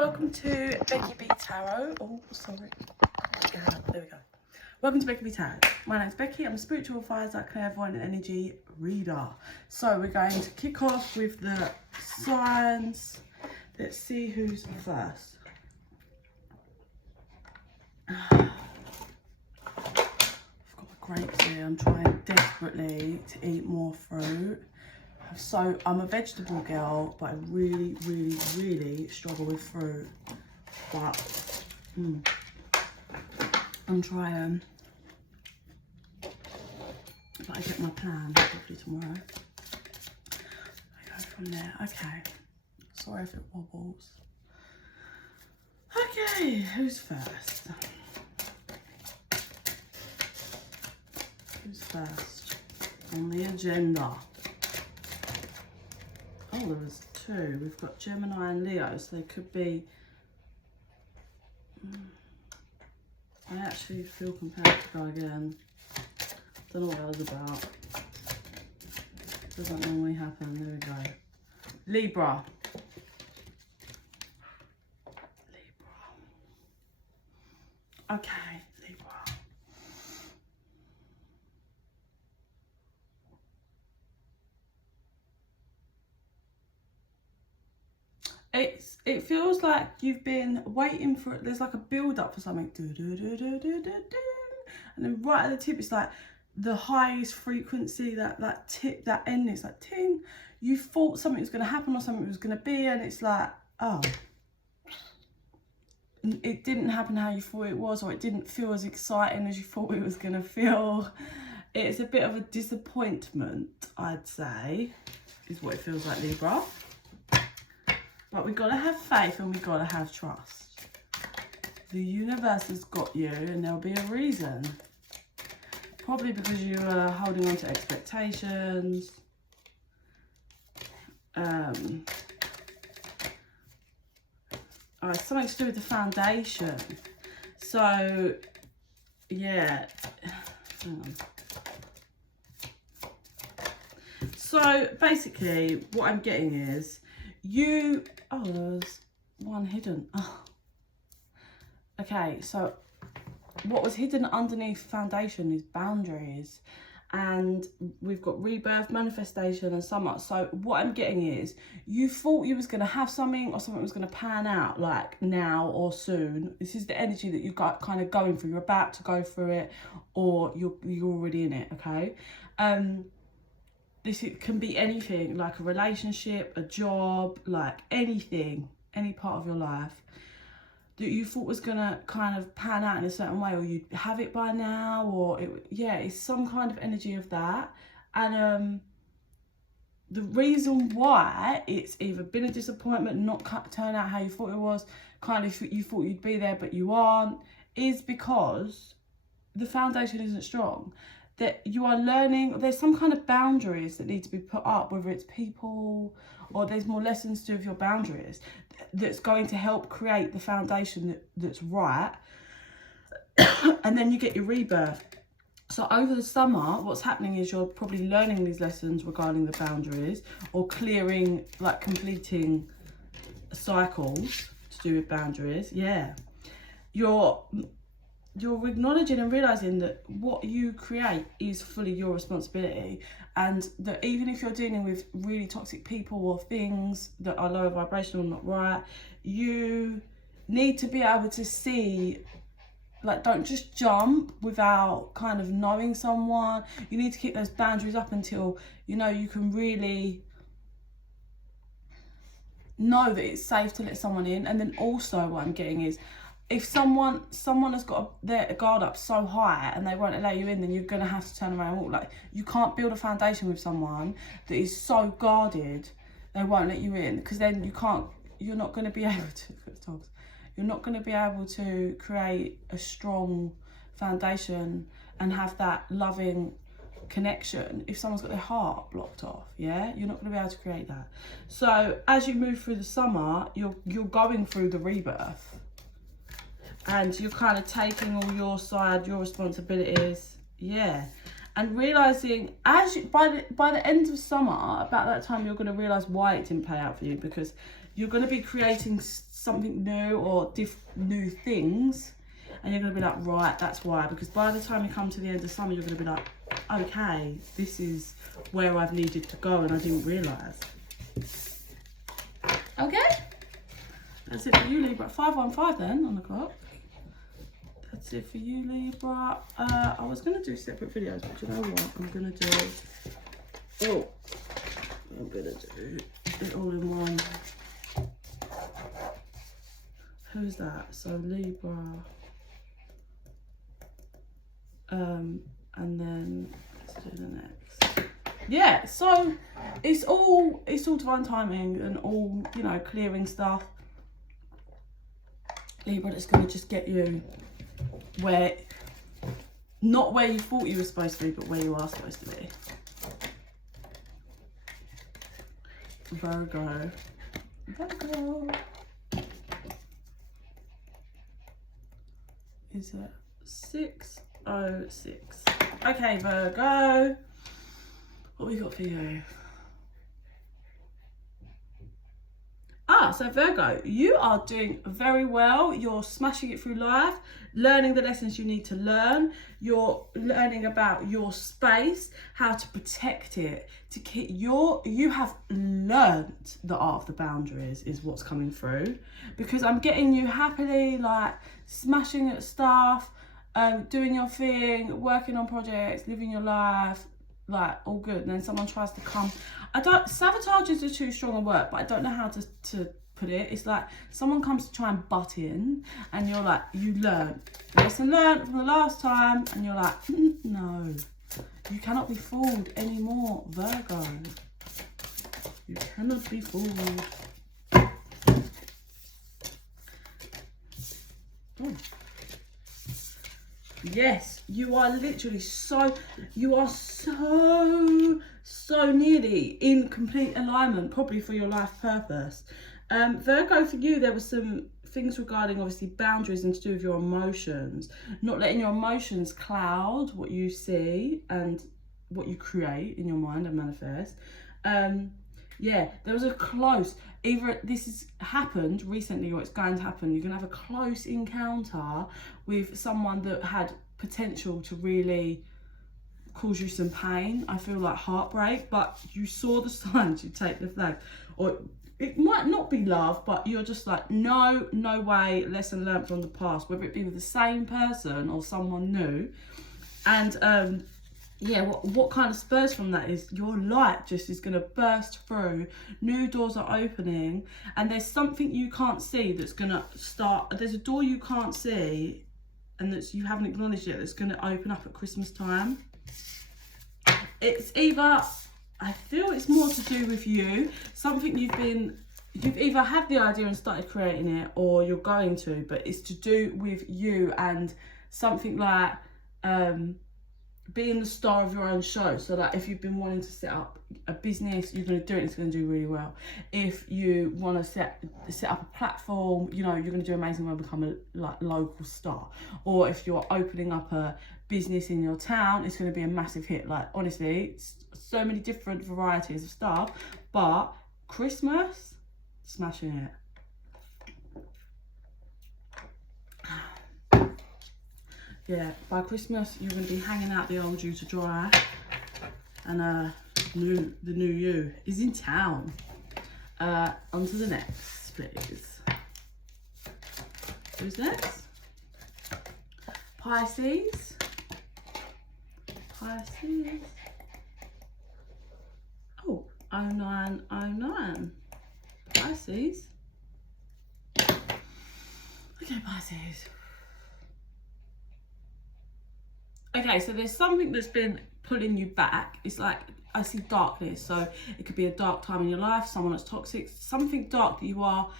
welcome to Becky Tarot. Oh, sorry. There we go. Welcome to Becky Tarot. My name's Becky. I'm a spiritual advisor, clairvoyant and energy reader. So we're going to kick off with the signs. Let's see who's first. I've got my grapes here. I'm trying desperately to eat more fruit. So I'm a vegetable girl, but I really struggle with fruit. But I'm trying. But I get my plan hopefully tomorrow. I go from there. Okay. Sorry if it wobbles. Okay, who's first? Who's first on the agenda? Oh, there was two. We've got Gemini and Leo, so they could be... I actually feel compelled to go again. Don't know what that was about. Doesn't normally happen. There we go. Libra. Okay, Libra. It feels like you've been waiting for it. There's like a build up for something. And then right at the tip, it's like the highest frequency, that tip, that end, it's like ting. You thought something was going to happen or something was going to be, and it's like, oh, it didn't happen how you thought it was, or it didn't feel as exciting as you thought it was going to feel. It's a bit of a disappointment, I'd say, is what it feels like, Libra. But we've got to have faith and we've got to have trust. The universe has got you, and there'll be a reason. Probably because you are holding on to expectations. It's something to do with the foundation. So, yeah. So, basically, what I'm getting is you... Oh, there's one hidden. Oh. Okay, so what was hidden underneath foundation is boundaries. And we've got rebirth, manifestation and summer. So what I'm getting is you thought you was going to have something, or something was going to pan out like now or soon. This is the energy that you've got kind of going through. You're about to go through it, or you're already in it, okay? It can be anything, like a relationship, a job, like anything, any part of your life that you thought was gonna kind of pan out in a certain way, or you'd have it by now, or it's some kind of energy of that. And the reason why it's either been a disappointment, not turn out how you thought it was, kind of you thought you'd be there but you aren't, is because the foundation isn't strong. That you are learning, there's some kind of boundaries that need to be put up, whether it's people or there's more lessons to do with your boundaries, that's going to help create the foundation that's right. And then you get your rebirth. So over the summer, what's happening is you're probably learning these lessons regarding the boundaries, or clearing, like completing cycles to do with boundaries. Yeah. You're acknowledging and realising that what you create is fully your responsibility, and that even if you're dealing with really toxic people or things that are lower vibrational, not right, you need to be able to see, like, don't just jump without kind of knowing someone. You need to keep those boundaries up until, you know, you can really know that it's safe to let someone in. And then also what I'm getting is, if someone has got their guard up so high and they won't allow you in, then you're going to have to turn around and walk. Like, you can't build a foundation with someone that is so guarded they won't let you in, because then you're not going to be able to, you're not going to be able to create a strong foundation and have that loving connection if someone's got their heart blocked off. Yeah, you're not going to be able to create that. So as you move through the summer, you're going through the rebirth. And you're kind of taking all your side, your responsibilities, yeah. And realising, by the end of summer, about that time, you're going to realise why it didn't pay out for you, because you're going to be creating something new or new things, and you're going to be like, right, that's why. Because by the time you come to the end of summer, you're going to be like, okay, this is where I've needed to go and I didn't realise. Okay, that's it for you, Libra. 515 then on the clock. That's it for you, Libra. I was going to do separate videos, but you know what? I'm going to do it all in one. Who's that? So Libra. And then let's do the next. Yeah, so it's all divine timing and all, you know, clearing stuff. Libra, it's going to just get you where, not where you thought you were supposed to be, but where you are supposed to be. Virgo. Is it 606? Okay, Virgo. What we got for you? So Virgo, you are doing very well. You're smashing it through life, learning the lessons you need to learn. You're learning about your space, how to protect it, to keep you have learned the art of the boundaries is what's coming through, because I'm getting you happily like smashing at stuff, doing your thing, working on projects, living your life, like all good. And then someone tries to come, sabotage is too strong a word, but I don't know how to put it. It's like someone comes to try and butt in, and you're like, you learn, lesson learned from the last time, and you're like, no, you cannot be fooled anymore, Virgo. You cannot be fooled. Oh. Yes, you are literally so nearly in complete alignment, probably for your life purpose. Virgo, for you, there were some things regarding obviously boundaries and to do with your emotions, not letting your emotions cloud what you see and what you create in your mind and manifest. Yeah, there was a close, either this has happened recently or it's going to happen. You're going to have a close encounter with someone that had potential to really cause you some pain. I feel like heartbreak, but you saw the signs, you take the flag. Or it might not be love, but you're just like, no way, lesson learned from the past, whether it be with the same person or someone new. And yeah, what kind of spurs from that is your light just is going to burst through, new doors are opening, and there's something you can't see that's going to start, there's a door you can't see and that you haven't acknowledged yet that's going to open up at Christmas time. It's either, I feel it's more to do with you, something you've either had the idea and started creating it, or you're going to, but it's to do with you and something like being the star of your own show. So like if you've been wanting to set up a business, you're going to do it, it's going to do really well. If you want to set up a platform, you know, you're going to do amazing and become a local star. Or if you're opening up a business in your town, it's going to be a massive hit. Like honestly, so many different varieties of stuff, but Christmas, smashing it. Yeah, by Christmas you're going to be hanging out the old you to dry, and the new you is in town. On to the next, please. Who's next? Pisces. Oh, 0909. Pisces. Okay, Pisces. Okay, so there's something that's been pulling you back. It's like, I see darkness. So it could be a dark time in your life, someone that's toxic, something dark that you are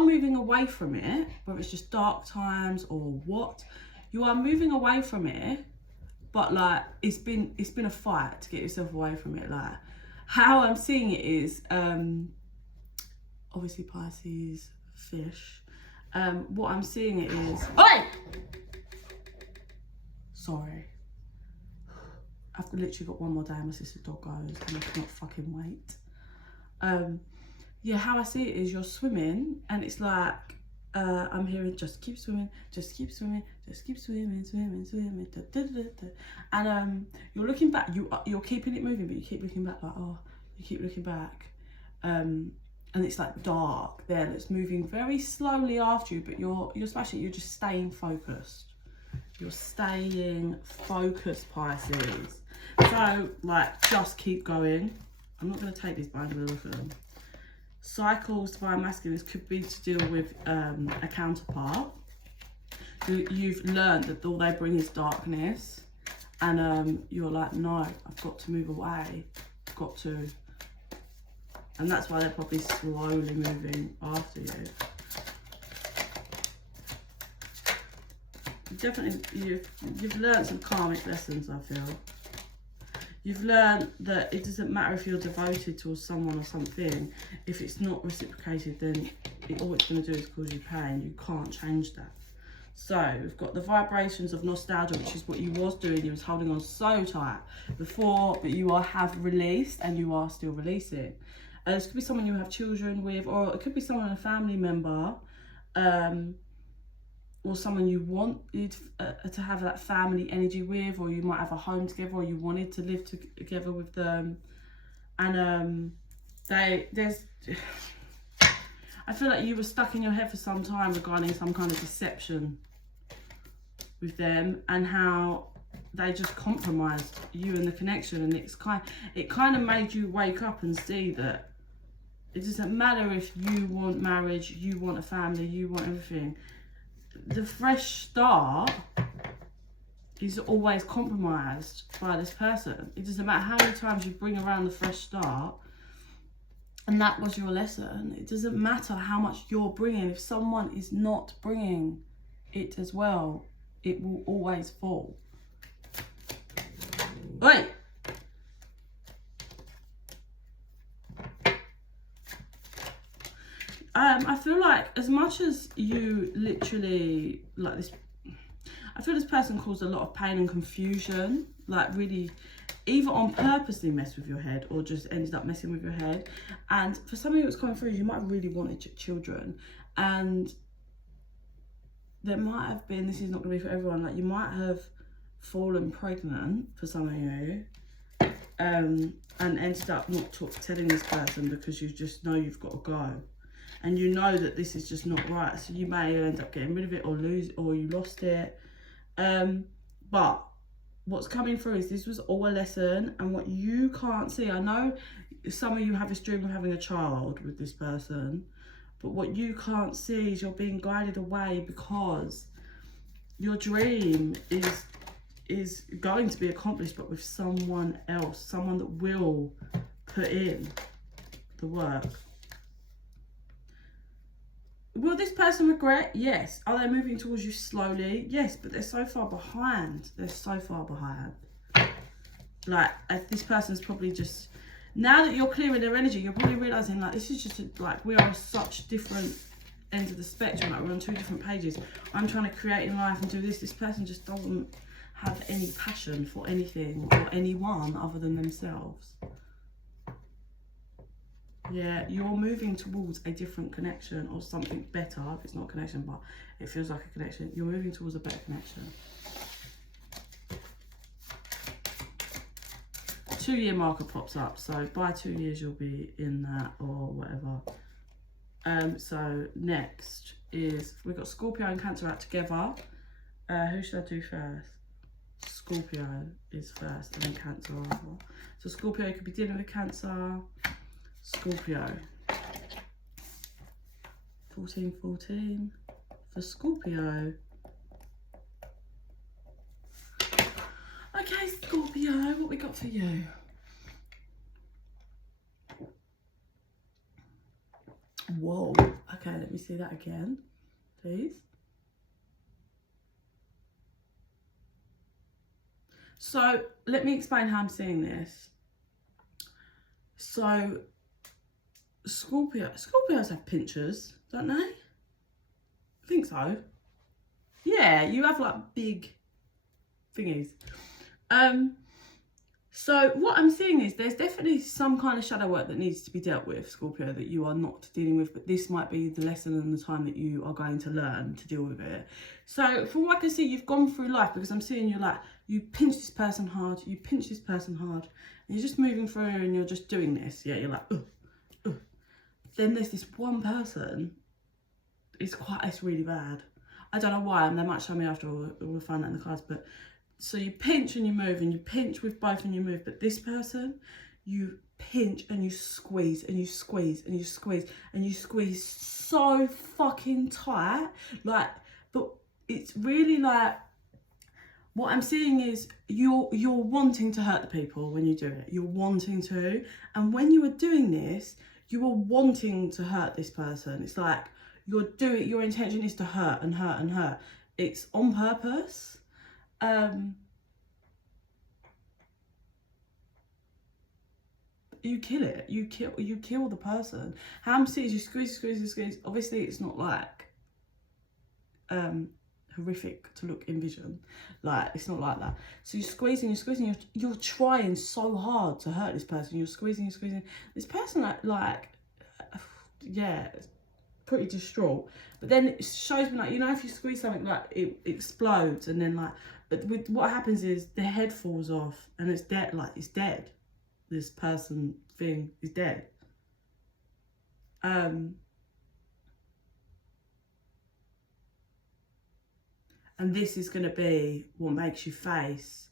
moving away from it, whether it's just dark times or what. You are moving away from it, but like it's been a fight to get yourself away from it. Like how I'm seeing it is obviously Pisces, fish. What I'm seeing it is, oi! Sorry. I've literally got one more day and my sister's dog goes and I cannot fucking wait. yeah, how I see it is you're swimming and it's like, I'm hearing just keep swimming, just keep swimming, just keep swimming, swimming, swimming, da, da, da, da. And you're looking back, you're keeping it moving, but you keep looking back like, oh, you keep looking back. And it's like dark there, and it's moving very slowly after you, but you're smashing it, you're just staying focused. You're staying focused, Pisces. So, like, just keep going. I'm not going to take these, but I'm going to look at them. Cycles, divine masculines could be to deal with a counterpart. You've learned that all they bring is darkness, and you're like, no, I've got to move away. I've got to. And that's why they're probably slowly moving after you. Definitely, you've learned some karmic lessons, I feel. You've learned that it doesn't matter if you're devoted to someone or something. If it's not reciprocated, then all it's going to do is cause you pain. You can't change that. So we've got the vibrations of nostalgia, which is what you was doing. You was holding on so tight before, but you have released, and you are still releasing. This could be someone you have children with, or it could be someone, a family member, or someone you want to have that family energy with, or you might have a home together, or you wanted to live together with them. And I feel like you were stuck in your head for some time regarding some kind of deception with them, and how they just compromised you and the connection. And it kind of made you wake up and see that it doesn't matter if you want marriage, you want a family, you want everything. The fresh start is always compromised by this person. It doesn't matter how many times you bring around the fresh start, and that was your lesson. It doesn't matter how much you're bringing. If someone is not bringing it as well, it will always fall. Right. I feel like as much as you literally, like this, I feel this person caused a lot of pain and confusion, like really either on purposely mess with your head or just ended up messing with your head. And for some of you that's coming through, you might have really wanted children, and there might have been, this is not going to be for everyone, like you might have fallen pregnant for some of you, and ended up not telling this person because you just know you've got to go. And you know that this is just not right, so you may end up getting rid of it, or you lost it. But what's coming through is this was all a lesson, and what you can't see, I know some of you have this dream of having a child with this person, but what you can't see is you're being guided away because your dream is going to be accomplished, but with someone else, someone that will put in the work. Will this person regret? Yes. Are they moving towards you slowly? Yes, but they're so far behind. They're so far behind. Like, this person's probably just, now that you're clearing their energy, you're probably realising, like, this is just, like, we are such different ends of the spectrum. Like, we're on two different pages. I'm trying to create in life and do this. This person just doesn't have any passion for anything or anyone other than themselves. Yeah, you're moving towards a different connection or something better. If it's not a connection, but it feels like a connection. You're moving towards a better connection. 2-year marker pops up. So by 2 years, you'll be in that or whatever. So next is, we've got Scorpio and Cancer out together. Who should I do first? Scorpio is first and then Cancer after. So Scorpio could be dealing with Cancer. Scorpio, 1414 for Scorpio. Okay, Scorpio, what we got for you? Whoa, okay, let me see that again, please. So let me explain how I'm seeing this. So Scorpios have pinchers, don't they? I think so. Yeah, you have like big thingies. So what I'm seeing is there's definitely some kind of shadow work that needs to be dealt with, Scorpio, that you are not dealing with, but this might be the lesson and the time that you are going to learn to deal with it. So from what I can see, you've gone through life, because I'm seeing you like, you pinch this person hard, you pinch this person hard, and you're just moving through and you're just doing this. Yeah, you're like, Then there's this one person, it's really bad. I don't know why, and they might show me after, we'll find out in the cards, but so you pinch and you move, and you pinch with both and you move. But this person, you pinch and you squeeze and you squeeze and you squeeze and you squeeze so fucking tight. Like, but it's really like, what I'm seeing is you're wanting to hurt the people when you do it. You're wanting to. And when you are doing this, you are wanting to hurt this person. It's like your intention is to hurt and hurt and hurt. It's on purpose. You kill it. You kill the person. How I'm seeing is you squeeze. Obviously, it's not like horrific to look in vision. Like, it's not like that. So you're squeezing. You're trying so hard to hurt this person. You're squeezing. This person, like, yeah, it's pretty distraught. But then it shows me, like, you know, if you squeeze something, like, it explodes, and then like. But with what happens is the head falls off and it's dead. Like, it's dead. This person thing is dead. And this is going to be what makes you face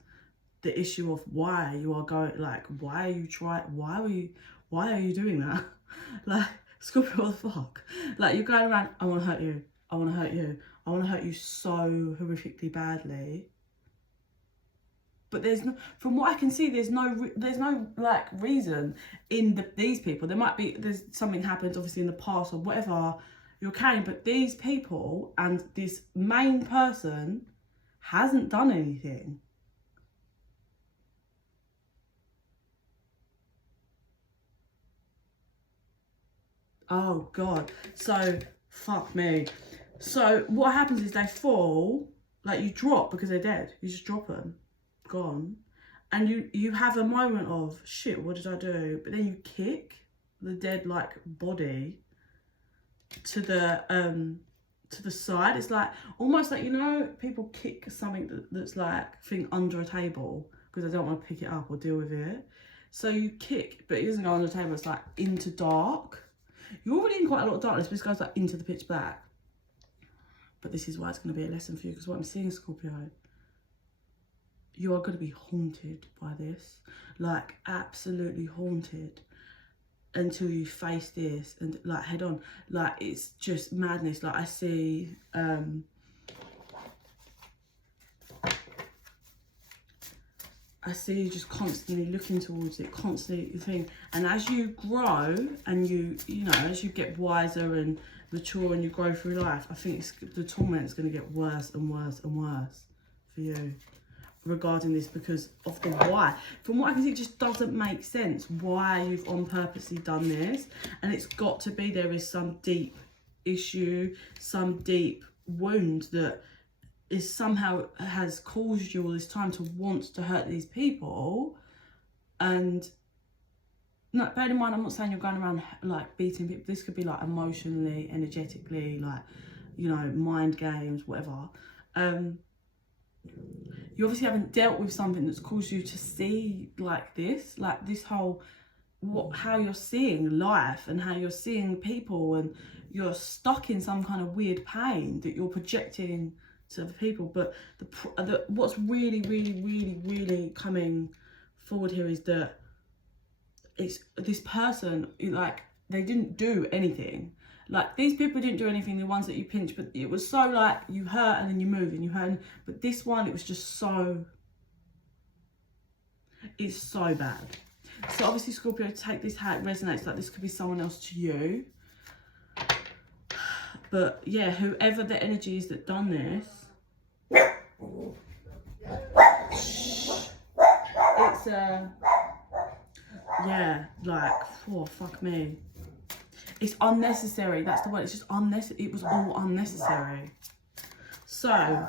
the issue of why you are going, like, why are you doing that? Like, Scorpio, what the fuck? Like, you're going around, I want to hurt you. I want to hurt you. I want to hurt you so horrifically badly. But there's no, from what I can see, there's no like reason in these people. There's something happened obviously in the past or whatever you're carrying, but these people and this main person hasn't done anything. Oh God. So fuck me. So what happens is they fall, like, you drop because they're dead. You just drop them. Gone, and you have a moment of shit, what did I do? But then you kick the dead, like, body to the side. It's like almost like, you know, people kick something that's like thing under a table because they don't want to pick it up or deal with it. So you kick, but it doesn't go under the table. It's like into dark. You're already in quite a lot of darkness, but this goes like into the pitch black. But this is why it's going to be a lesson for you, because what I'm seeing, Scorpio, you are going to be haunted by this, like, absolutely haunted, until you face this and, like, head on. Like, it's just madness. Like, I see you just constantly looking towards it, constantly thing. And as you grow and you know, as you get wiser and mature and you grow through life, I think the torment's going to get worse and worse and worse for you regarding this, because of the why. From what I can see, it just doesn't make sense why you've on purposely done this. And it's got to be, there is some deep issue, some deep wound that is somehow has caused you all this time to want to hurt these people. And no, bear in mind, I'm not saying you're going around like beating people. This could be like emotionally, energetically, like, you know, mind games, whatever. You obviously haven't dealt with something that's caused you to see like this whole, how you're seeing life and how you're seeing people, and you're stuck in some kind of weird pain that you're projecting to other people. But what's really coming forward here is that it's this person, like, they didn't do anything. Like, these people didn't do anything, the ones that you pinch, but it was so like, you hurt and then you move and you hurt. But this one, it was just so, it's so bad. So obviously, Scorpio, take this how it resonates. Like, this could be someone else to you. But yeah, whoever the energy is that done this, it's yeah, like, oh, fuck me. It's unnecessary. That's the word. It's just unnecessary. It was all unnecessary. So,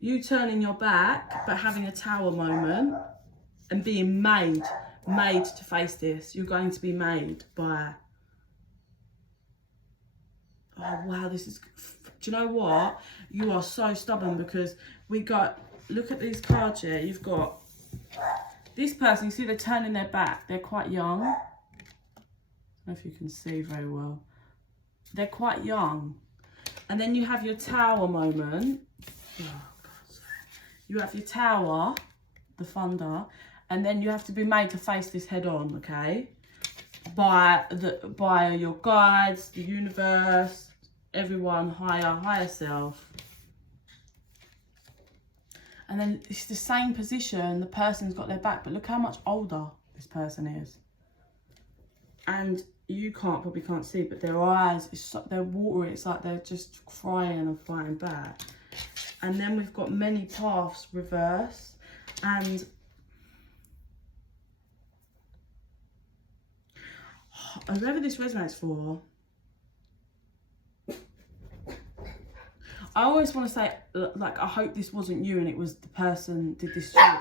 you turning your back, but having a tower moment. and being made to face this. You're going to be made by, oh wow, this is, do you know what? You are so stubborn, because we got, look at these cards here. You've got this person, you see they're turning their back. They're quite young. I don't know if you can see very well. They're quite young. And then you have your tower moment. Oh, God. You have your tower, the thunder, and then you have to be made to face this head on, okay? By your guides, the universe, everyone, higher self. And then it's the same position, the person's got their back, but look how much older this person is. And you probably can't see, but their eyes, they're watery. It's like they're just crying and fighting back. And then we've got many paths reverse. And whoever this resonates for, I always want to say, like, I hope this wasn't you and it was the person did this to you.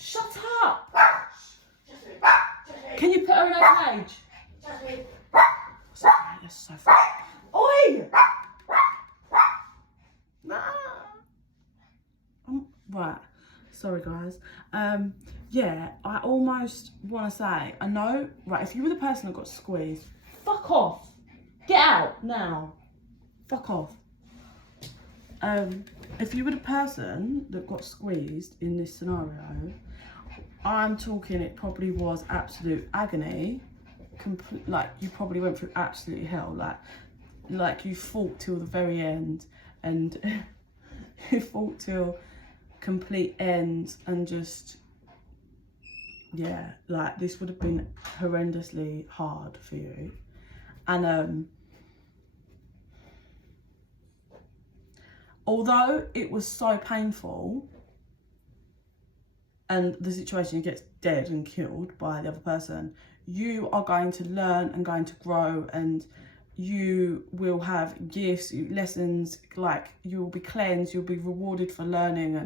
Shut up! Can you put her in her cage? That's so funny. Oi! Nah. Right. Sorry, guys. Yeah, I almost want to say, I know, right, if you were the person that got squeezed, fuck off. Get out now. Fuck off. If you were the person that got squeezed in this scenario, I'm talking it probably was absolute agony. Like, you probably went through absolute hell. Like you fought till the very end, and you fought till complete end, and just, yeah, like this would have been horrendously hard for you. And although it was so painful, and the situation gets dead and killed by the other person, you are going to learn and going to grow, and you will have gifts, lessons, like you will be cleansed, you'll be rewarded for learning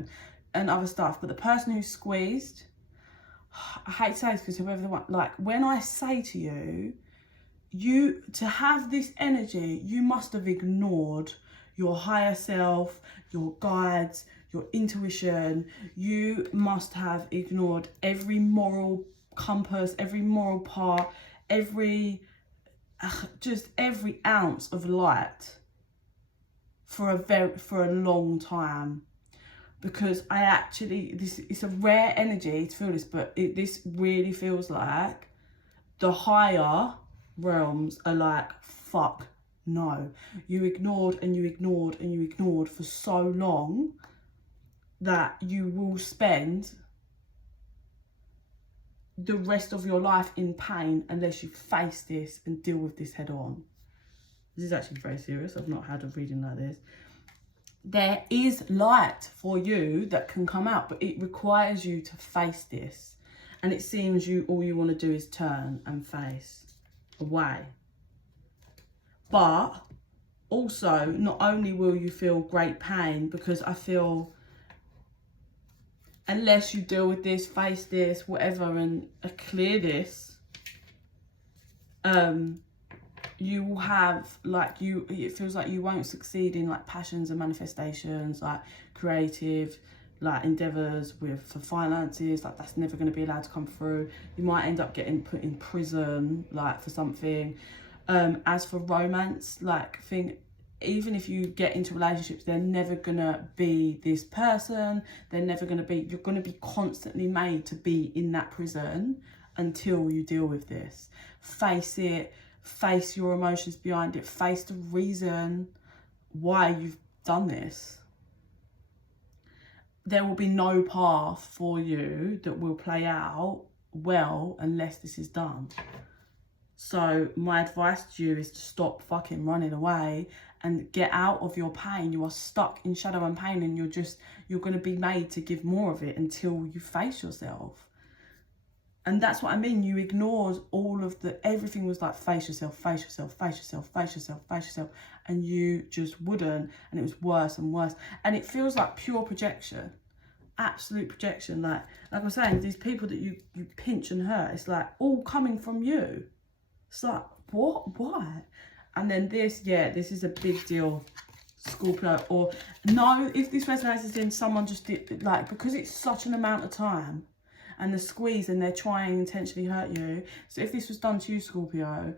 and other stuff. But the person who's squeezed, I hate to say this because whoever the one, like when I say to you, to have this energy, you must have ignored your higher self, your guides, your intuition. You must have ignored every moral compass, every moral part, just every ounce of light for a long time. Because I actually, it's a rare energy to feel this, but this really feels like the higher realms are like, fuck no. You ignored and you ignored and you ignored for so long that you will spend the rest of your life in pain unless you face this and deal with this head on. This is actually very serious. I've not had a reading like this. There is light for you that can come out, but it requires you to face this. And it seems all you want to do is turn and face away. But also, not only will you feel great pain, because I feel unless you deal with this, face this, whatever, and clear this, you will have, like, it feels like you won't succeed in like passions and manifestations, like creative, like endeavors for finances, like that's never going to be allowed to come through. You might end up getting put in prison, like for something. As for romance, like even if you get into relationships, they're never gonna be this person. They're never gonna be, you're gonna be constantly made to be in that prison until you deal with this. Face it, face your emotions behind it, face the reason why you've done this. There will be no path for you that will play out well unless this is done. So my advice to you is to stop fucking running away and get out of your pain. You are stuck in shadow and pain, and you're going to be made to give more of it until you face yourself. And that's what I mean. You ignored everything was like face yourself, face yourself, face yourself, face yourself, face yourself. And you just wouldn't. And it was worse and worse. And it feels like pure projection. absolute projection. Like I was saying, these people that you pinch and hurt, it's like all coming from you. It's like, what? Why? And then this, yeah, this is a big deal, Scorpio. Or no, if this resonates as in someone just did, like, because it's such an amount of time and the squeeze and they're trying to intentionally hurt you. So if this was done to you, Scorpio,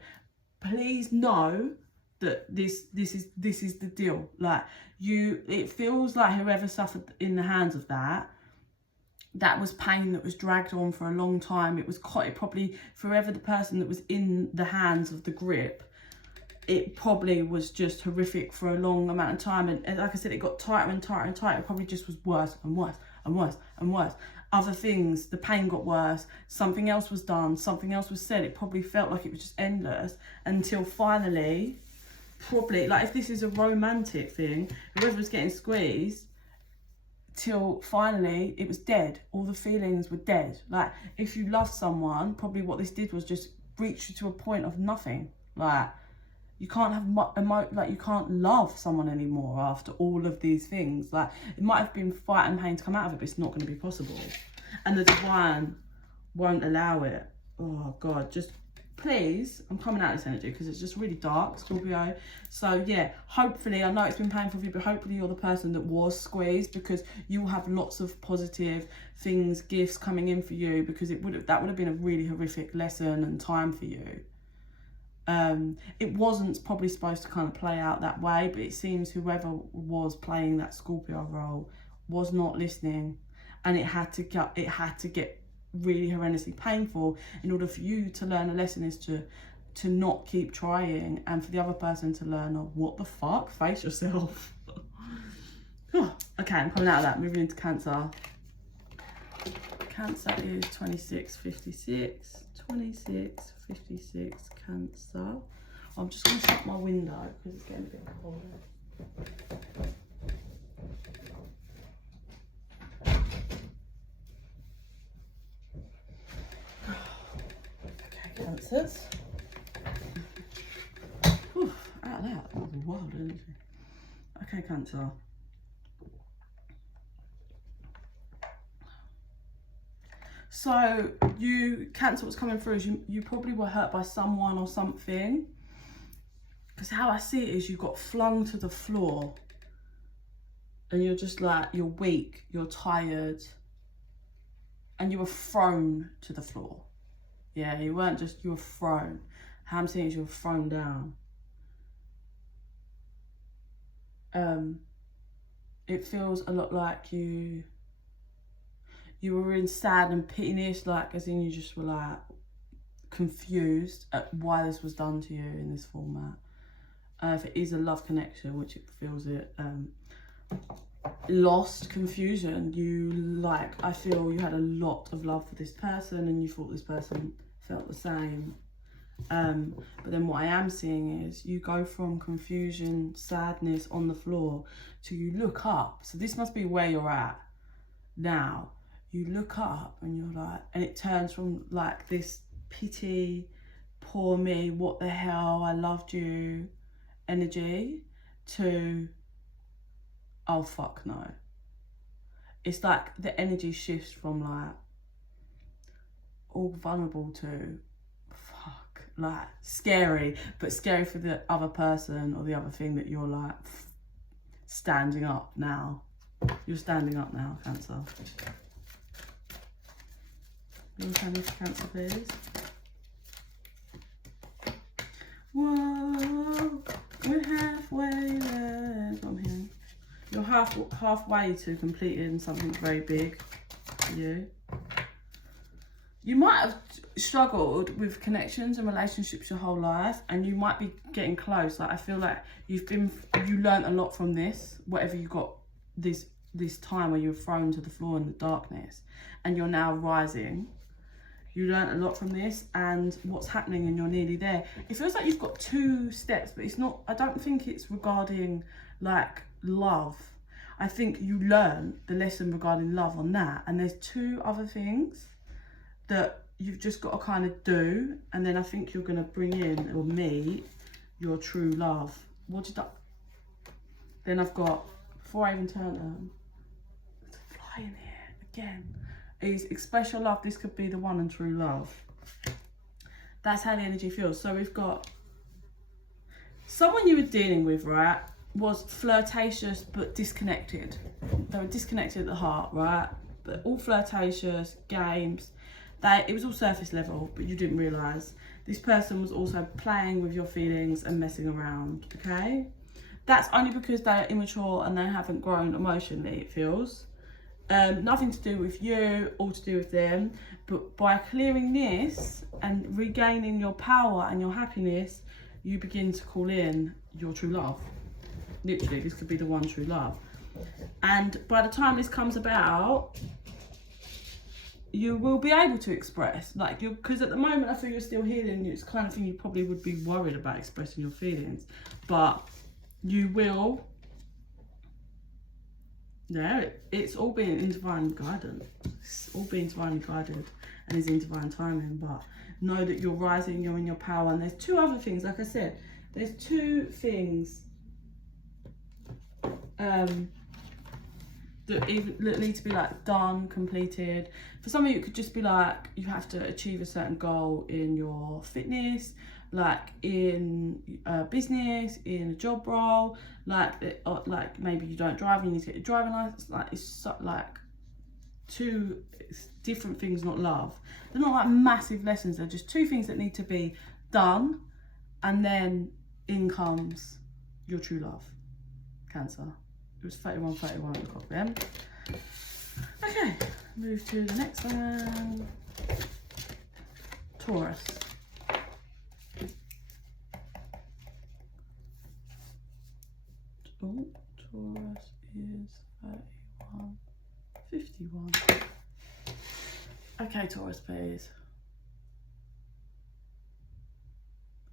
please know that this is the deal. Like it feels like whoever suffered in the hands of that was pain that was dragged on for a long time. It probably, forever, the person that was in the hands of the grip, it probably was just horrific for a long amount of time. And like I said, it got tighter and tighter and tighter. It probably just was worse and worse and worse and worse. Other things, the pain got worse. Something else was done. Something else was said. It probably felt like it was just endless until finally, probably, like if this is a romantic thing, whoever was getting squeezed, till finally it was dead. All the feelings were dead. Like if you love someone, probably what this did was just reach you to a point of nothing. Like you can't have you can't love someone anymore after all of these things. Like it might have been fight and pain to come out of it, but it's not going to be possible. And the divine won't allow it. Oh God, just please, I'm coming out of this energy because it's just really dark, Scorpio. So yeah, hopefully, I know it's been painful for you, but hopefully you're the person that was squeezed, because you will have lots of positive things, gifts coming in for you, because that would have been a really horrific lesson and time for you. It wasn't probably supposed to kind of play out that way, but it seems whoever was playing that Scorpio role was not listening, and it had to get really horrendously painful in order for you to learn a lesson, is to not keep trying, and for the other person to learn, oh, what the fuck, face yourself. Okay, I'm coming out of that, moving into Cancer. Cancer is 2656, 2656 Cancer. I'm just going to shut my window because it's getting a bit cold. Cancers. Whew, out of that was wild, isn't it? Okay, Cancer. So Cancer, what's coming through is you probably were hurt by someone or something. Because how I see it is you got flung to the floor. And you're just like, you're weak, you're tired. And you were thrown to the floor. Yeah, you weren't just, you were thrown. How I'm saying is you were thrown down. It feels a lot like you were in sad and pityness, like as in you just were like confused at why this was done to you in this format. If it is a love connection, which it feels it, lost, confusion, I feel you had a lot of love for this person and you thought this person felt the same. But then what I am seeing is you go from confusion, sadness on the floor to you look up. So this must be where you're at now. You look up and you're like, and it turns from like this pity, poor me, what the hell, I loved you energy to, oh fuck no. It's like the energy shifts from like all vulnerable to fuck, like scary, but scary for the other person or the other thing that you're like standing up now. You're standing up now, Cancer. Can you tell me for Cancer, please? Whoa, we're halfway there. I'm here. You're halfway to completing something very big for you. You might have struggled with connections and relationships your whole life, and you might be getting close. Like I feel like you learned a lot from this, whatever you got this time where you were thrown to the floor in the darkness, and you're now rising. You learned a lot from this and what's happening, and you're nearly there. It feels like you've got 2 steps, but it's not, I don't think it's regarding like love. I think you learn the lesson regarding love on that, and there's 2 other things that you've just got to kind of do, and then I think you're going to bring in or meet your true love. What did that? Then I've got, before I even turn them, there's a fly in here. again, is express your love. This could be the one and true love. That's how the energy feels. So we've got someone you were dealing with, right, was flirtatious but disconnected. They were disconnected at the heart, right? But all flirtatious, games. It was all surface level, but you didn't realise. This person was also playing with your feelings and messing around, okay? That's only because they're immature and they haven't grown emotionally, it feels. Nothing to do with you, all to do with them. But by clearing this and regaining your power and your happiness, you begin to call in your true love. Literally, this could be the one true love. And by the time this comes about, you will be able to express, like, because at the moment I feel you're still healing. It's the kind of thing you probably would be worried about expressing your feelings, but you will. Yeah, it's all being in divine guidance. It's all being divinely guided and is in divine timing. But know that you're rising, you're in your power. And there's two other things, like I said, there's two things that need to be like done, completed. For some of you, it could just be like you have to achieve a certain goal in your fitness, like in business, in a job role, like maybe you don't drive and you need to get your driving license. Like it's so, like two different things, not love. They're not like massive lessons. They're just two things that need to be done, and then in comes your true love. Cancer. It was 31, 31 at the top then. Okay, move to the next one. Taurus. Oh, Taurus is 31, 51. Okay, Taurus, please.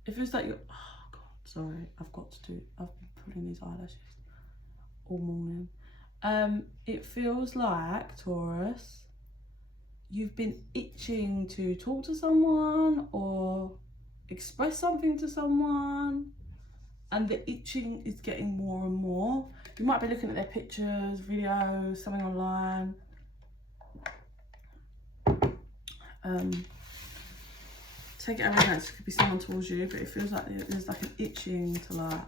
It feels like you're, oh God, sorry, I've been putting these eyelashes all morning. It feels like, Taurus, you've been itching to talk to someone or express something to someone, and the itching is getting more and more. You might be looking at their pictures, videos, something online. Take it as it could be someone towards you, but it feels like there's like an itching to like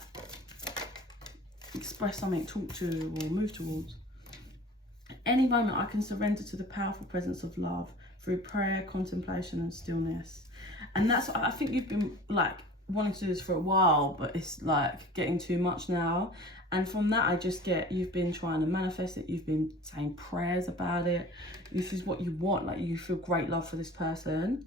express something, talk to, or move towards. At any moment I can surrender to the powerful presence of love through prayer, contemplation and stillness. And that's, I think you've been like wanting to do this for a while, but it's like getting too much now. And from that I just get, you've been trying to manifest it, you've been saying prayers about it. This is what you want, like you feel great love for this person.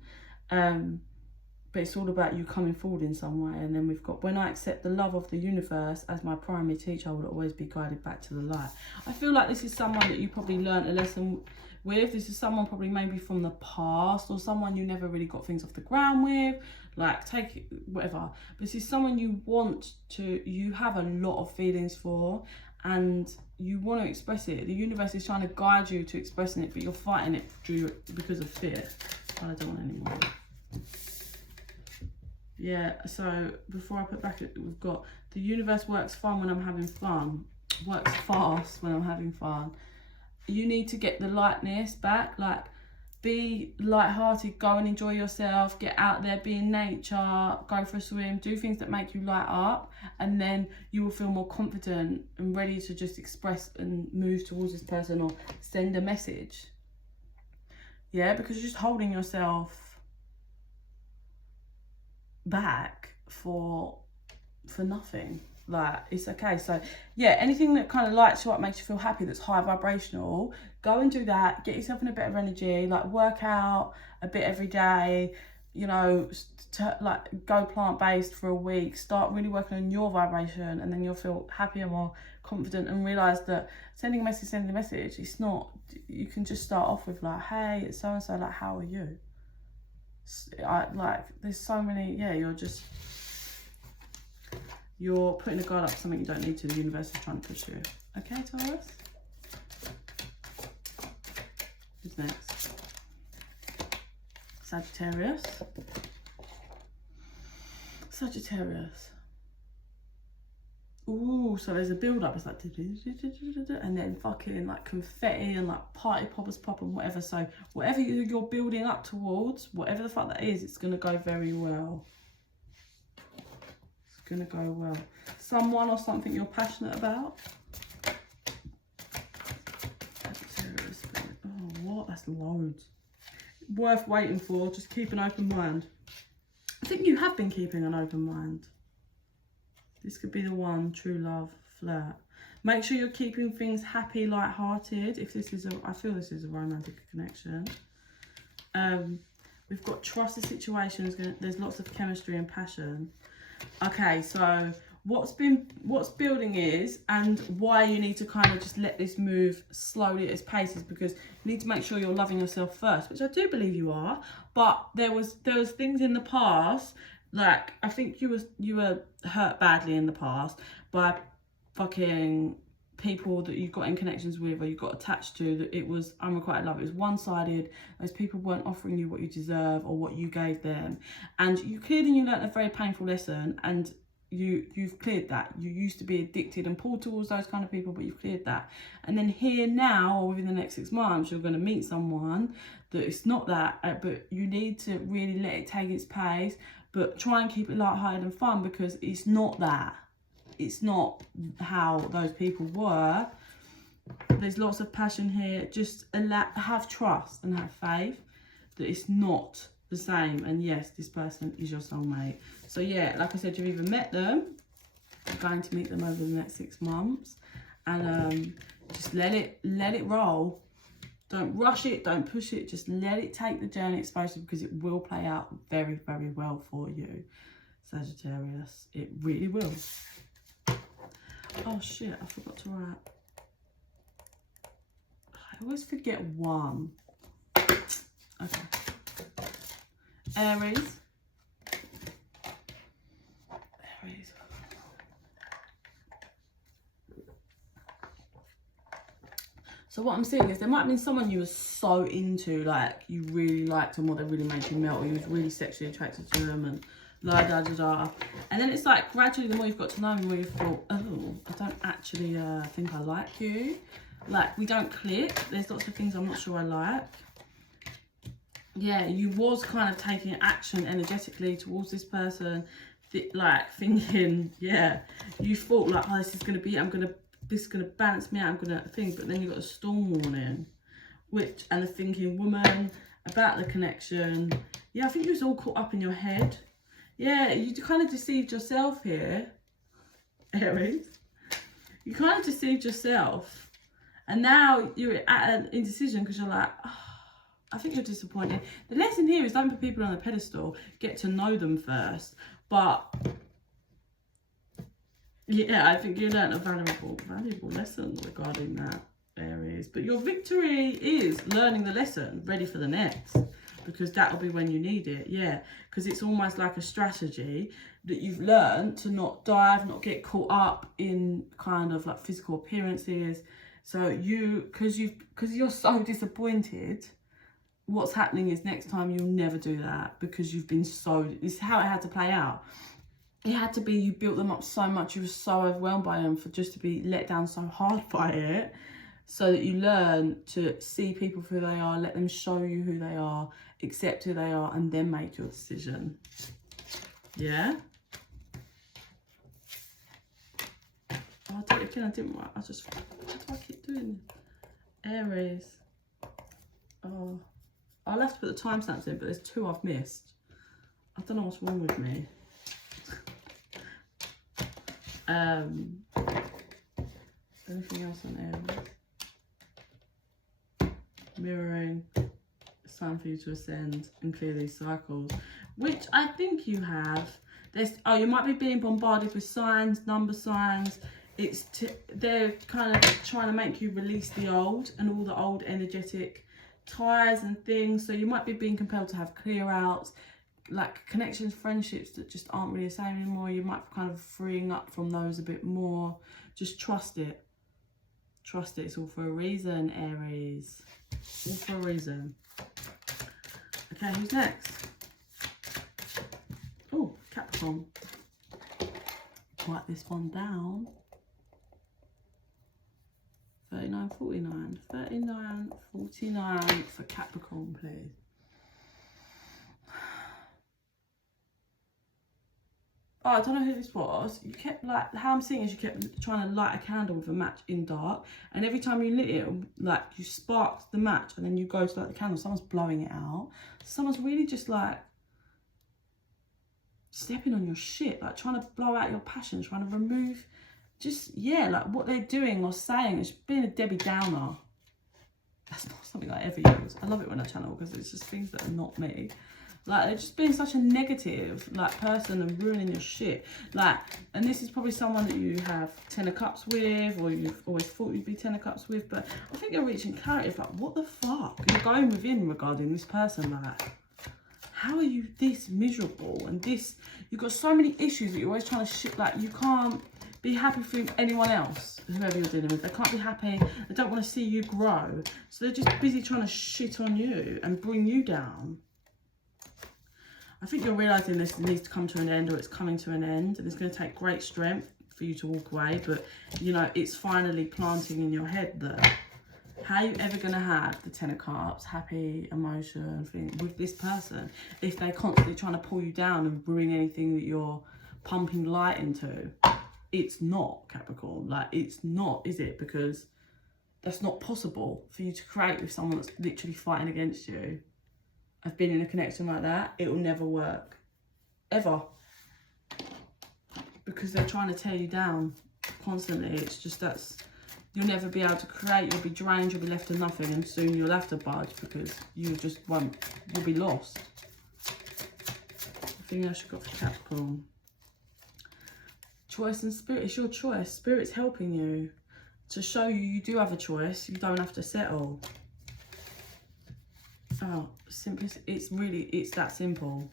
But it's all about you coming forward in some way. And then we've got, when I accept the love of the universe as my primary teacher, I will always be guided back to the light. I feel like this is someone that you probably learned a lesson with. This is someone probably maybe from the past, or someone you never really got things off the ground with. Like, take it, whatever. But this is someone you have a lot of feelings for, and you want to express it. The universe is trying to guide you to expressing it, but you're fighting it because of fear. I don't want any more. Yeah, so before I put back, we've got the universe works fun when I'm having fun. Works fast when I'm having fun. You need to get the lightness back. Like, be light-hearted, go and enjoy yourself, get out there, be in nature, go for a swim, do things that make you light up, and then you will feel more confident and ready to just express and move towards this person or send a message. Yeah, because you're just holding yourself back for nothing. Like, it's okay. So yeah, anything that kind of lights you up, makes you feel happy, that's high vibrational, go and do that. Get yourself in a bit of energy, like work out a bit every day, you know, like go plant-based for a week, start really working on your vibration, and then you'll feel happier, more confident, and realize that sending a message, it's not, you can just start off with like, hey, it's so and so, like, how are you? There's so many, yeah, you're putting a guard up for something you don't need to. The universe is trying to push you. Okay, Taurus? Who's next? Sagittarius. Sagittarius. Ooh, so there's a build up. It's like, and then fucking like confetti and like party poppers pop and whatever. So whatever you're building up towards, whatever the fuck that is, it's gonna go very well. It's gonna go well. Someone or something you're passionate about. Oh, what? That's loads. Worth waiting for. Just keep an open mind. I think you have been keeping an open mind. This could be the one, true love, flirt. Make sure you're keeping things happy, light-hearted. If this is I feel this is a romantic connection. We've got trusted situations. There's lots of chemistry and passion. Okay, so what's building is, and why you need to kind of just let this move slowly at its pace, is because you need to make sure you're loving yourself first, which I do believe you are. But there was things in the past. Like, I think you were hurt badly in the past by fucking people that you got in connections with or you got attached to, that it was unrequited love. It was one-sided. Those people weren't offering you what you deserve or what you gave them. And you learned a very painful lesson, and you've cleared that. You used to be addicted and pulled towards those kind of people, but you've cleared that. And then here now, or within the next 6 months, you're going to meet someone that it's not that, but you need to really let it take its pace. But try and keep it light-hearted and fun, because it's not that. It's not how those people were. There's lots of passion here. Just have trust and have faith that it's not the same. And yes, this person is your soulmate. So yeah, like I said, you've either met them, you're going to meet them over the next 6 months, and just let it roll. Don't rush it, don't push it, just let it take the journey it's supposed to, because it will play out very, very well for you, Sagittarius. It really will. Oh shit, I forgot to write. I always forget one. Okay. Aries. Aries. So what I'm seeing is there might have been someone you were so into, like you really liked them, or they really made you melt, or you was really sexually attracted to them, and la da da da. And then it's like gradually the more you've got to know them, the more you thought, oh, I don't actually think I like you. Like, we don't click. There's lots of things I'm not sure I like. Yeah, you was kind of taking action energetically towards this person, like thinking, yeah, you thought like, oh, this is going to be, this is going to balance me out, I'm going to think. But then you got a storm warning, and the thinking woman about the connection. Yeah, I think you was all caught up in your head. Yeah, you kind of deceived yourself here, Aries. You kind of deceived yourself. And now you're at an indecision because you're like, oh, I think you're disappointed. The lesson here is don't put people on a pedestal. Get to know them first. But yeah, I think you learned a valuable lesson regarding that, Aries. But your victory is learning the lesson, ready for the next, because that'll be when you need it. Yeah, because it's almost like a strategy that you've learned to not dive, not get caught up in kind of like physical appearances. So because you're so disappointed, what's happening is next time you'll never do that, because you've been so, this is how it had to play out. It had to be, you built them up so much, you were so overwhelmed by them, for just to be let down so hard by it, so that you learn to see people for who they are, let them show you who they are, accept who they are, and then make your decision. Yeah? Oh, I did it again, I didn't write, what do I keep doing? Aries. Oh, I'll have to put the timestamps in, but there's 2 I've missed. I don't know what's wrong with me. Anything else on Aries? Mirroring. It's time for you to ascend and clear these cycles, which I think you have. You might be being bombarded with signs, number signs. They're kind of trying to make you release the old and all the old energetic ties and things. So you might be being compelled to have clear outs, like connections, friendships that just aren't really the same anymore. You might be kind of freeing up from those a bit more. Just trust it. Trust it. It's all for a reason, Aries. All for a reason. Okay, who's next? Oh, Capricorn. write this one down. 39.49. 39.49 for Capricorn, please. Oh, I don't know who this was. You kept, like, how I'm seeing is you kept trying to light a candle with a match in dark. And every time you lit it, like, you sparked the match and then you go to light the candle. Someone's blowing it out. Someone's really just, like, stepping on your shit. Like, trying to blow out your passion. Trying to remove, just, yeah, like, what they're doing or saying. It's being a Debbie Downer. That's not something I ever use. I love it when I channel because it's just things that are not me. Like, they're just being such a negative, like, person and ruining your shit. Like, and this is probably someone that you have 10 of cups with, or you've always thought you'd be 10 of cups with, but I think you're reaching clarity. It's like, what the fuck? You're going within regarding this person, like, how are you this miserable? And this, you've got so many issues that you're always trying to shit, like, you can't be happy for anyone else, whoever you're dealing with. They can't be happy. They don't want to see you grow. So they're just busy trying to shit on you and bring you down. I think you're realising this needs to come to an end, or it's coming to an end, and it's going to take great strength for you to walk away, but, you know, it's finally planting in your head that how are you ever going to have the 10 of cups, happy emotion thing with this person if they're constantly trying to pull you down and ruin anything that you're pumping light into? It's not, Capricorn. Like, it's not, is it? Because that's not possible for you to create with someone that's literally fighting against you. I've been in a connection like that. It will never work. Ever. Because they're trying to tear you down constantly. It's just that's... You'll never be able to create. You'll be drained. You'll be left to nothing. And soon you'll have to budge because you just won't... You'll be lost. The thing else you've got for Capricorn. Choice and spirit. It's your choice. Spirit's helping you to show you you do have a choice. You don't have to settle. Oh, simply, it's that simple.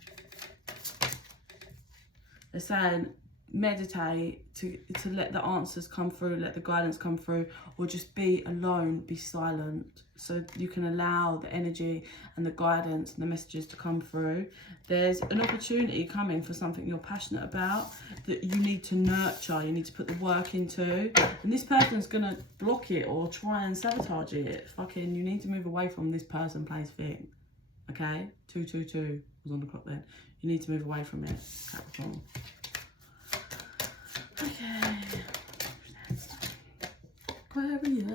They're saying meditate to let the answers come through, let the guidance come through, or just be alone, be silent, so you can allow the energy and the guidance and the messages to come through. There's an opportunity coming for something you're passionate about that you need to nurture, you need to put the work into, and this person's gonna block it or try and sabotage it. Fucking, you need to move away from this person, place, thing. Okay, 222 was on the clock then. You need to move away from it, Capricorn. Okay. Aquarius.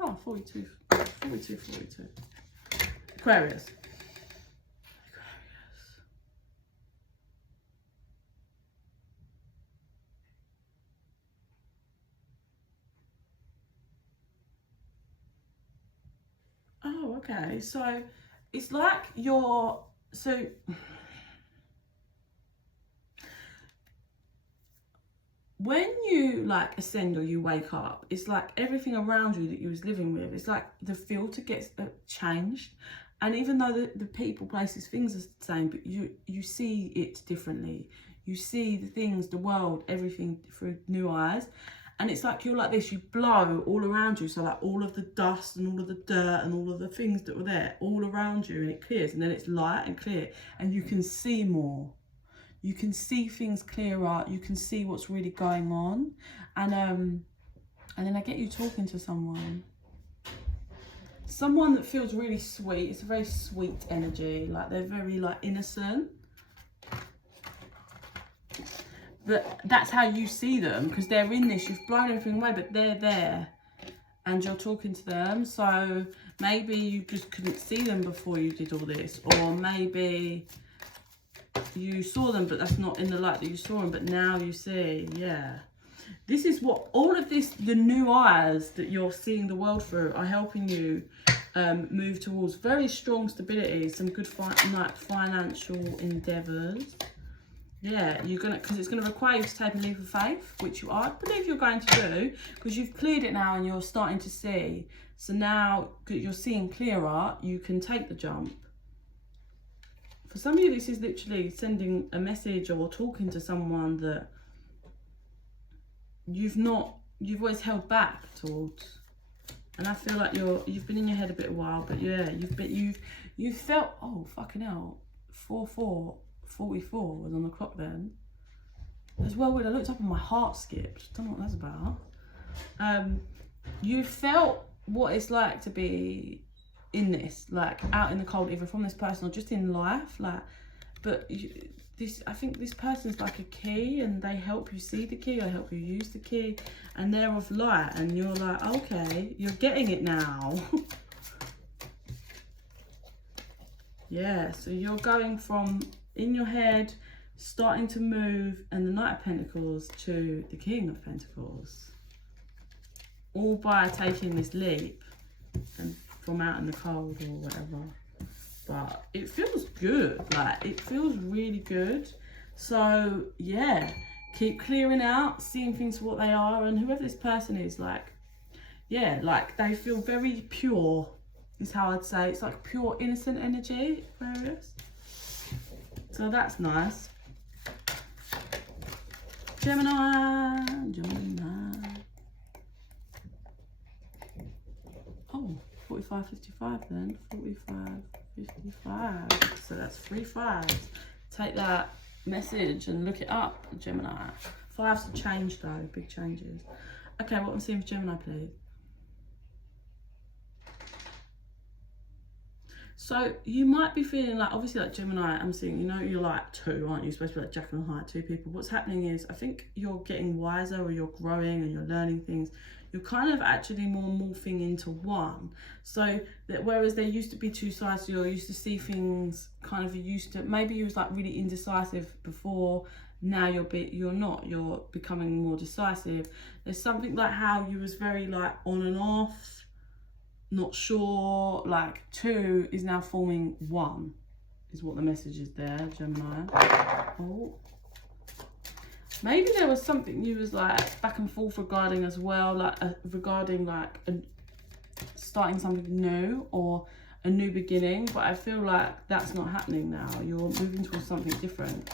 Oh, 42. Aquarius. Oh, okay. So it's like you're, so when you like ascend or you wake up, it's like everything around you that you was living with, it's like the filter gets changed. And even though the people, places, things are the same, but you see it differently. You see the things, the world, everything through new eyes. And it's like you're like this, you blow all around you. So like all of the dust and all of the dirt and all of the things that were there all around you, and it clears, and then it's light and clear, and you can see more. You can see things clearer. You can see what's really going on. And then I get you talking to someone that feels really sweet. It's a very sweet energy. Like they're very like innocent. But that's how you see them, because they're in this. You've blown everything away, but they're there, and you're talking to them. So maybe you just couldn't see them before you did all this, or maybe you saw them, but that's not in the light that you saw them. But now you see, yeah. This is what all of this, the new eyes that you're seeing the world through, are helping you move towards very strong stability, some good financial endeavours. Yeah, you're gonna, because it's gonna require you to take a leap of faith, which you I believe you're going to do, because you've cleared it now and you're starting to see. So now you're seeing clearer, you can take the jump. For some of you, this is literally sending a message or talking to someone that you've always held back towards. And I feel like you've been in your head a bit a while, but yeah, you've felt, oh fucking hell, 44 was on the clock then. As well, when I looked up and my heart skipped. Don't know what that's about. You felt what it's like to be in this, like out in the cold, either from this person or just in life, like. But I think this person's like a key, and they help you see the key or help you use the key, and they're of light, and you're like, okay, you're getting it now. Yeah, so you're going from in your head, starting to move, and the Knight of Pentacles to the King of Pentacles, all by taking this leap and from out in the cold or whatever. But it feels good, like it feels really good. So yeah, keep clearing out, seeing things for what they are, and whoever this person is, like, yeah, like they feel very pure, is how I'd say. It's like pure innocent energy, Aquarius. So that's nice. Gemini. Oh, 45-55 then, 45-55. So that's 3 5s. Take that message and look it up, Gemini. 5s are change though, big changes. Okay, what I'm seeing for Gemini, please. So you might be feeling like, obviously like Gemini, I'm seeing, you know, you're like 2, aren't you? You're supposed to be like Jack and High, 2 people. What's happening is, I think you're getting wiser, or you're growing and you're learning things. You're kind of actually more morphing into 1. So that whereas there used to be 2 sides, you're used to see things kind of, maybe you was like really indecisive before. Now you're not, you're becoming more decisive. There's something like how you was very like on and off, not sure, like 2 is now forming 1, is what the message is there, Gemini. Oh, maybe there was something you was like back and forth regarding as well, like regarding like starting something new or a new beginning, but I feel like that's not happening now. You're moving towards something different.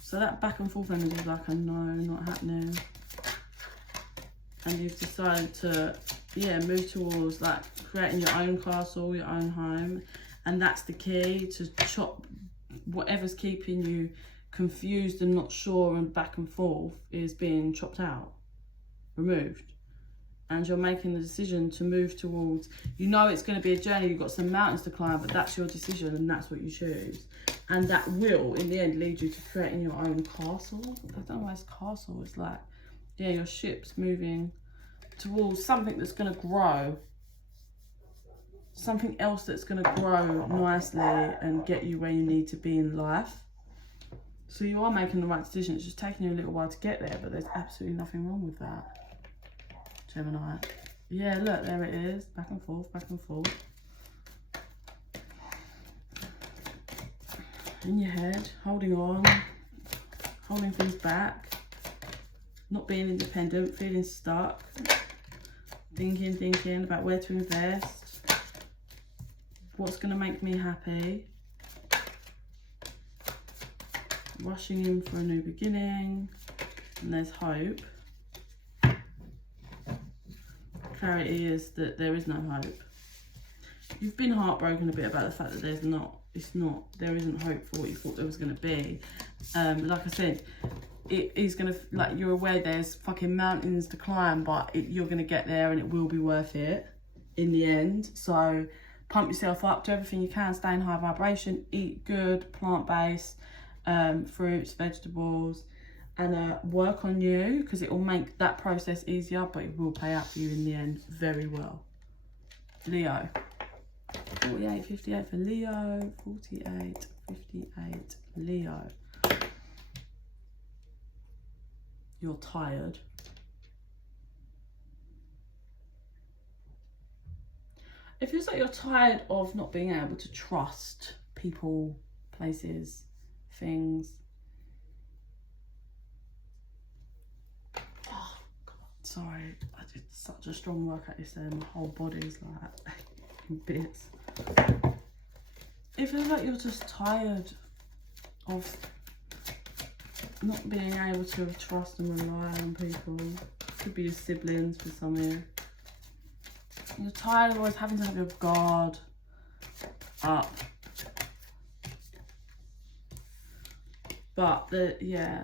So that back and forth energy is like a no, not happening. And you've decided to, yeah, move towards like creating your own castle, your own home. And that's the key, to chop whatever's keeping you confused and not sure and back and forth is being chopped out, removed. And you're making the decision to move towards, you know it's going to be a journey, you've got some mountains to climb, but that's your decision and that's what you choose. And that will, in the end, lead you to creating your own castle. I don't know why it's castle, it's like, yeah, your ship's moving towards something that's going to grow. Something else that's going to grow nicely and get you where you need to be in life. So you are making the right decision. It's just taking you a little while to get there, but there's absolutely nothing wrong with that, Gemini. Yeah, look, there it is. Back and forth, back and forth. In your head, holding on, holding things back, not being independent, feeling stuck, thinking about where to invest, what's going to make me happy, rushing in for a new beginning, and there's hope. Clarity is that there is no hope. You've been heartbroken a bit about the fact that there isn't hope for what you thought there was going to be. Like I said, it is going to, like, you're aware there's fucking mountains to climb, but you're going to get there and it will be worth it in the end. So pump yourself up, do everything you can, stay in high vibration, eat good, plant-based, fruits, vegetables, and work on you, because it will make that process easier, but it will pay out for you in the end very well. Leo. 48-58 for Leo. 48-58 Leo. You're tired. It feels like you're tired of not being able to trust people, places, things. Oh, God, sorry. I did such a strong workout yesterday. My whole body's like in bits. It feels like you're just tired of not being able to trust and rely on people. Could be your siblings for some of you. You're tired of always having to have your guard up. But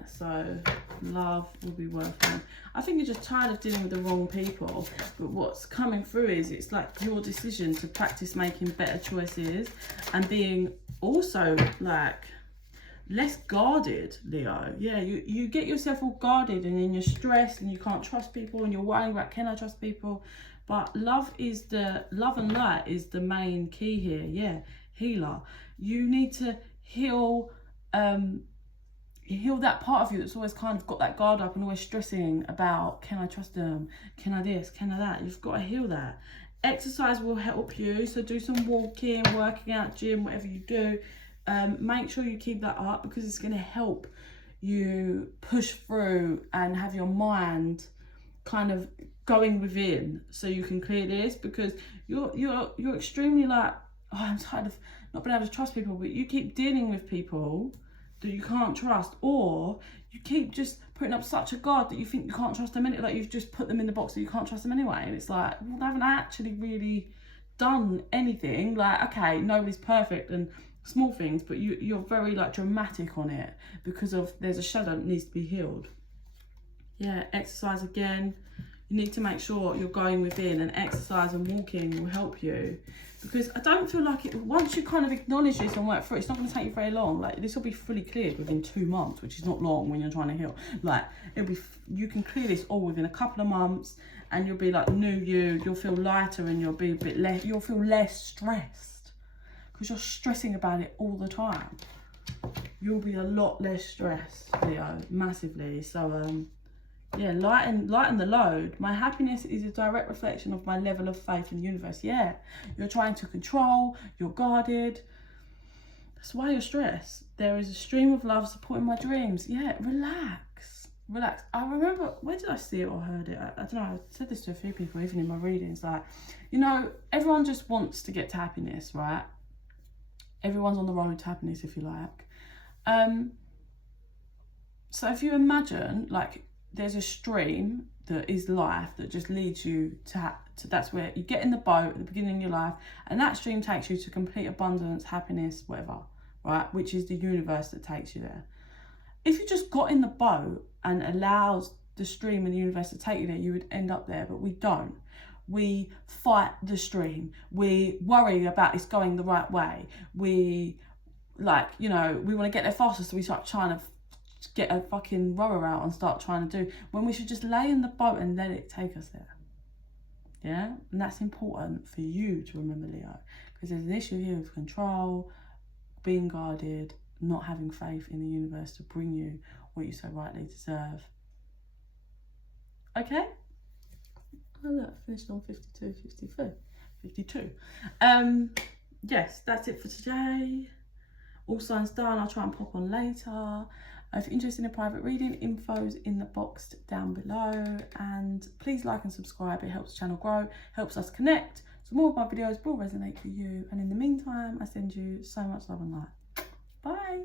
so love will be worth it. I think you're just tired of dealing with the wrong people. But what's coming through is it's like your decision to practice making better choices and being also like less guarded, Leo. Yeah, you get yourself all guarded and then you're stressed and you can't trust people and you're worrying about, can I trust people? But love and light is the main key here. Yeah, healer. You need to heal that part of you that's always kind of got that guard up and always stressing about, can I trust them? Can I this? Can I that? You've got to heal that. Exercise will help you. So do some walking, working out, gym, whatever you do. Make sure you keep that up because it's going to help you push through and have your mind kind of going within so you can clear this, because you're extremely like, oh, I'm tired of not being able to trust people, but you keep dealing with people that you can't trust, or you keep just putting up such a guard that you think you can't trust them, like you've just put them in the box that you can't trust them anyway. And it's like, well, they haven't actually really done anything. Like, okay, nobody's perfect and small things, but you're very like dramatic on it because of there's a shadow that needs to be healed. Yeah, exercise again. You need to make sure you're going within, and exercise and walking will help you, because I don't feel like it, once you kind of acknowledge this and work through it, it's not going to take you very long. Like, this will be fully cleared within 2 months, which is not long when you're trying to heal. Like, you can clear this all within a couple of months, and you'll be like new you'll feel lighter, and you'll be a bit less, you'll feel less stressed, because you're stressing about it all the time. You'll be a lot less stressed, Leo, massively. So yeah, lighten the load. My happiness is a direct reflection of my level of faith in the universe. Yeah, you're trying to control, you're guarded. That's why you're stressed. There is a stream of love supporting my dreams. Yeah, relax. I remember, where did I see it or heard it? I don't know, I said this to a few people, even in my readings. Like, you know, everyone just wants to get to happiness, right? Everyone's on the road to happiness, if you like. So if you imagine, like, there's a stream that is life that just leads you to that's where you get in the boat at the beginning of your life, and that stream takes you to complete abundance, happiness, whatever, right? Which is the universe that takes you there. If you just got in the boat and allows the stream and the universe to take you there, you would end up there, but we don't. We fight the stream. We worry about it's going the right way. We, like, you know, we want to get there faster, so we start trying to get a fucking rower out and start trying to do, when we should just lay in the boat and let it take us there. Yeah, and that's important for you to remember, Leo, because there's an issue here with control, being guarded, not having faith in the universe to bring you what you so rightly deserve. Okay. Oh look, I finished on 52. Yes, that's it for today. All signs done. I'll try and pop on later. If you're interested in a private reading, info's in the box down below. And please like and subscribe. It helps the channel grow, helps us connect, so more of my videos will resonate for you. And in the meantime, I send you so much love and light. Bye.